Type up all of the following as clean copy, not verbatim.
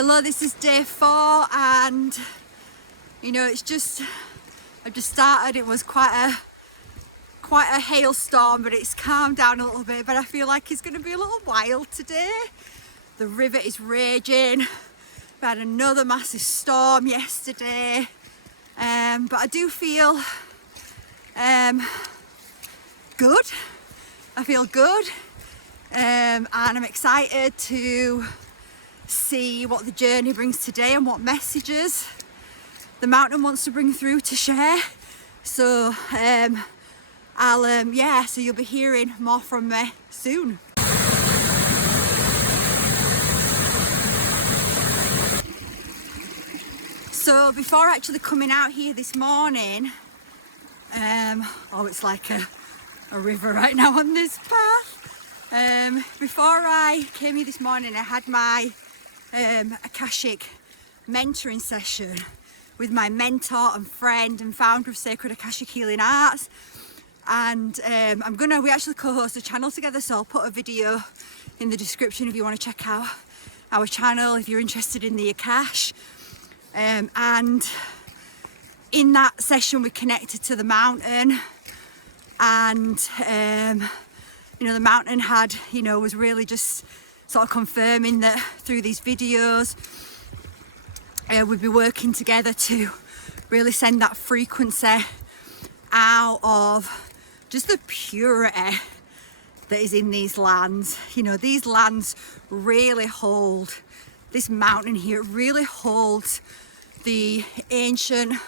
Hello, this is day 4 and you know I've just started. It was quite a hailstorm, but it's calmed down a little bit, but I feel like it's going to be a little wild today. The river is raging. We had another massive storm yesterday, but I do feel good. I feel good, and I'm excited to see what the journey brings today and what messages the mountain wants to bring through to share. So so you'll be hearing more from me soon. So before actually coming out here this morning, it's like a river right now on this path. Before I came here this morning, I had my Akashic mentoring session with my mentor and friend and founder of Sacred Akashic Healing Arts, and we actually co-host a channel together, so I'll put a video in the description if you want to check out our channel if you're interested in the Akash. And in that session we connected to the mountain, and the mountain was really just sort of confirming that through these videos we'd be working together to really send that frequency out of just the purity that is in these lands. These lands really hold, this mountain here really holds the ancient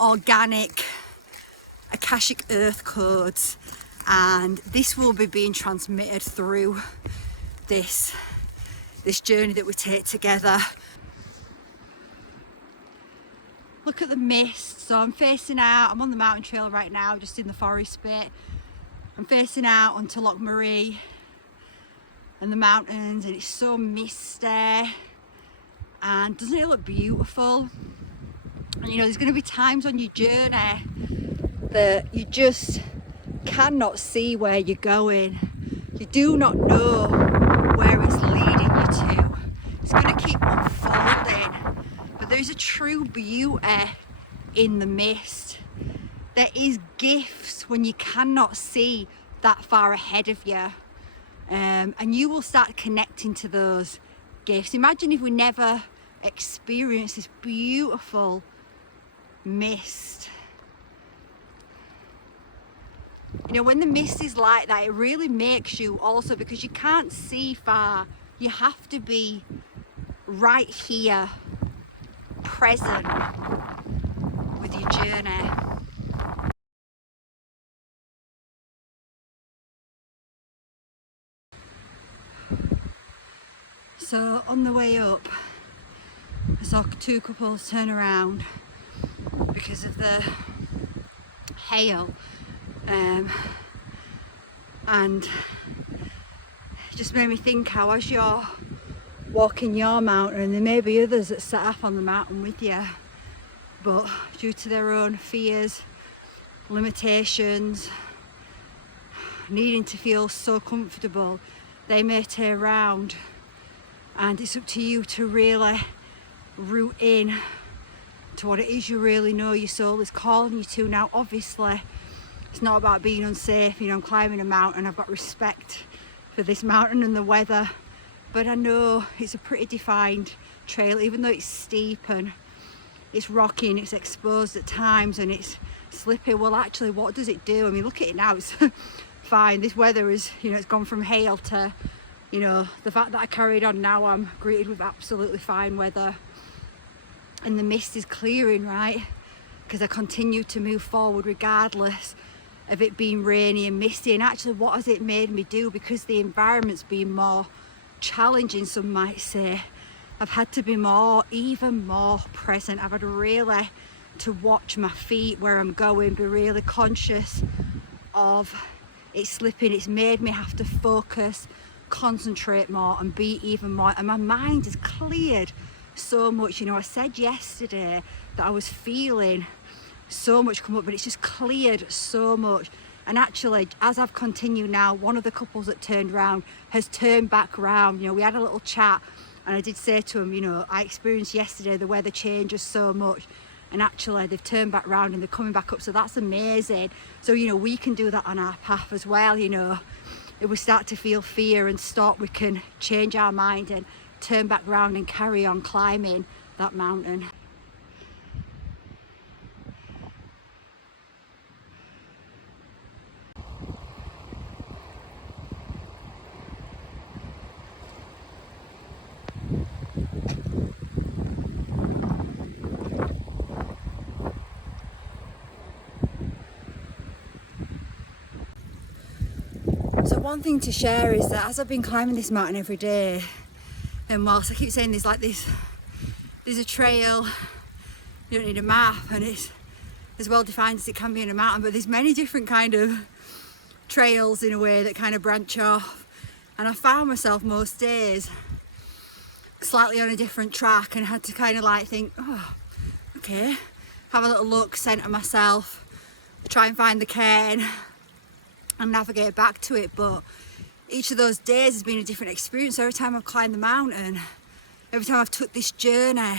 organic Akashic earth codes, and this will be being transmitted through this journey that we take together. Look at the mist. So I'm facing out, I'm on the mountain trail right now, just in the forest bit. I'm facing out onto Loch Marie and the mountains, and it's so misty, and doesn't it look beautiful? And there's going to be times on your journey that you just cannot see where you're going. You do not know where it's leading you to. It's going to keep unfolding, but there's a true beauty in the mist. There is gifts when you cannot see that far ahead of you, and you will start connecting to those gifts. Imagine if we never experienced this beautiful mist. When the mist is like that, it really makes you also, because you can't see far, you have to be right here, present with your journey. So on the way up, I saw 2 couples turn around because of the hail, and it just made me think how, as you're walking your mountain, and there may be others that set off on the mountain with you, but due to their own fears, limitations, needing to feel so comfortable, they may turn around, and it's up to you to really root in to what it is you really know your soul is calling you to. Now obviously it's not about being unsafe. I'm climbing a mountain, I've got respect for this mountain and the weather, but I know it's a pretty defined trail, even though it's steep and it's rocky and it's exposed at times and it's slippy. Well, actually, what does it do? I mean, look at it now, it's fine. This weather is, it's gone from hail to, the fact that I carried on, now I'm greeted with absolutely fine weather, and the mist is clearing, right? Because I continue to move forward regardless of it being rainy and misty. And actually, what has it made me do? Because the environment's been more challenging, some might say, I've had to be even more present. I've had really to watch my feet, where I'm going, be really conscious of it slipping. It's made me have to focus, concentrate more, and be even more, and my mind has cleared so much. I said yesterday that I was feeling so much come up, but it's just cleared so much. And actually, as I've continued now, one of the couples that turned round has turned back round. We had a little chat And I did say to him, you know, I experienced yesterday the weather changes so much, and actually they've turned back round and they're coming back up, so that's amazing. So, you know, we can do that on our path as well. You know, if we start to feel fear and stop, we can change our mind and turn back round and carry on climbing that mountain. So one thing to share is that as I've been climbing this mountain every day, and whilst I keep saying there's a trail, you don't need a map, and it's as well defined as it can be in a mountain, but there's many different kind of trails in a way that kind of branch off, and I found myself most days slightly on a different track and had to kind of like think, oh, okay, have a little look, centre myself, try and find the cairn and navigate back to it. But each of those days has been a different experience. Every time I've climbed the mountain, every time I've took this journey,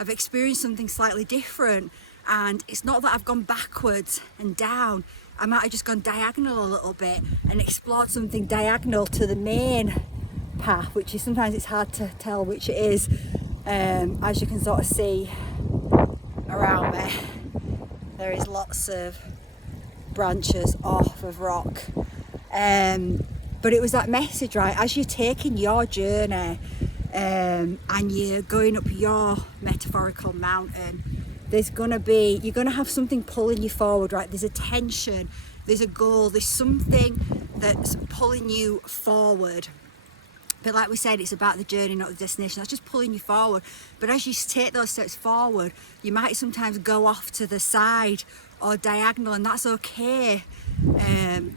I've experienced something slightly different. And it's not that I've gone backwards and down, I might have just gone diagonal a little bit and explored something diagonal to the main path, which is sometimes it's hard to tell which it is, as you can sort of see around me. There is lots of branches off of rock, but it was that message, right? As you're taking your journey and you're going up your metaphorical mountain, you're gonna have something pulling you forward, right? There's a tension, there's a goal, there's something that's pulling you forward. But like we said, it's about the journey, not the destination. That's just pulling you forward. But as you take those steps forward, you might sometimes go off to the side or diagonal, and that's okay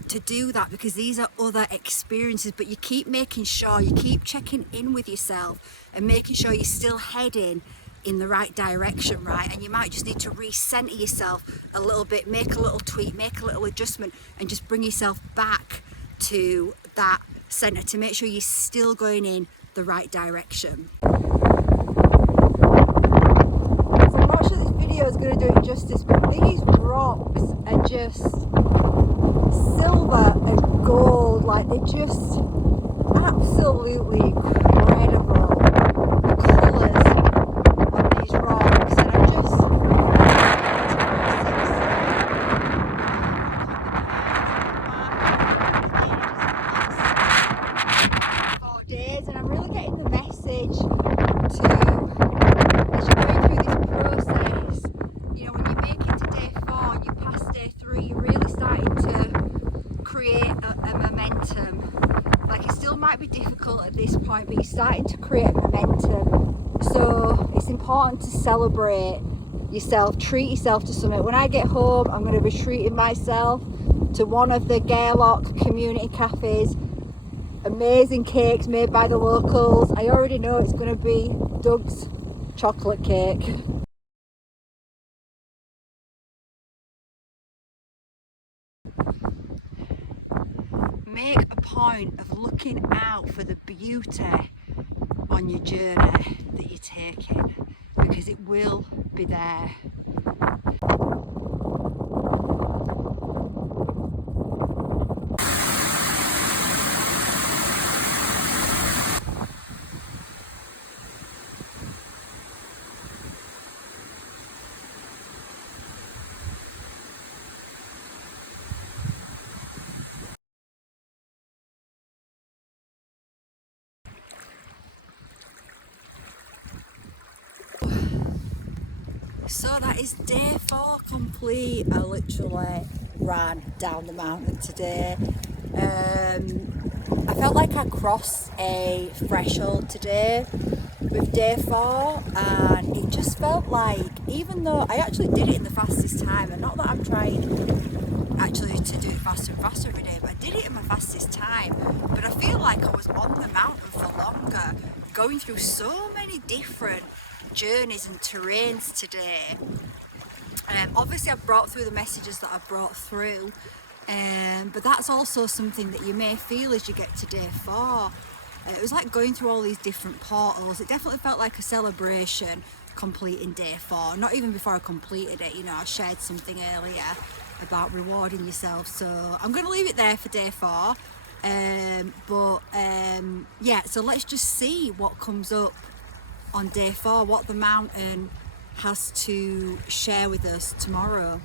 to do that, because these are other experiences. But you keep making sure, you keep checking in with yourself and making sure you're still heading in the right direction, right? And you might just need to recenter yourself a little bit, make a little tweak, make a little adjustment, and just bring yourself back to that center to make sure you're still going in the right direction. So I'm not sure this video is going to do it justice, but these rocks are just silver and gold, like they're just absolutely incredible. The colours of these rocks, and I'm just days, and I'm really getting the message to, as you're going through this process, you know, when you make it to day 4 and you pass day 3, you're really starting to create a momentum. Like, it still might be difficult at this point, but you're starting to create momentum. So it's important to celebrate yourself, treat yourself to something. When I get home, I'm going to be treating myself to one of the Gairloch community cafes. Amazing cakes made by the locals. I already know it's going to be Doug's chocolate cake. Make a point of looking out for the beauty on your journey that you're taking, because it will be there. So that is day 4 complete. I literally ran down the mountain today. I felt like I crossed a threshold today with day 4, and it just felt like, even though I actually did it in the fastest time, and not that I'm trying actually to do it faster and faster every day, but I did it in my fastest time. But I feel like I was on the mountain for longer, going through so many different journeys and terrains today. Obviously I've brought through the messages that I've brought through, but that's also something that you may feel as you get to day 4. It was like going through all these different portals. It definitely felt like a celebration completing day 4. Not even before I completed it, you know, I shared something earlier about rewarding yourself. So I'm going to leave it there for day 4. Yeah, so let's just see what comes up on day 4, what the mountain has to share with us tomorrow.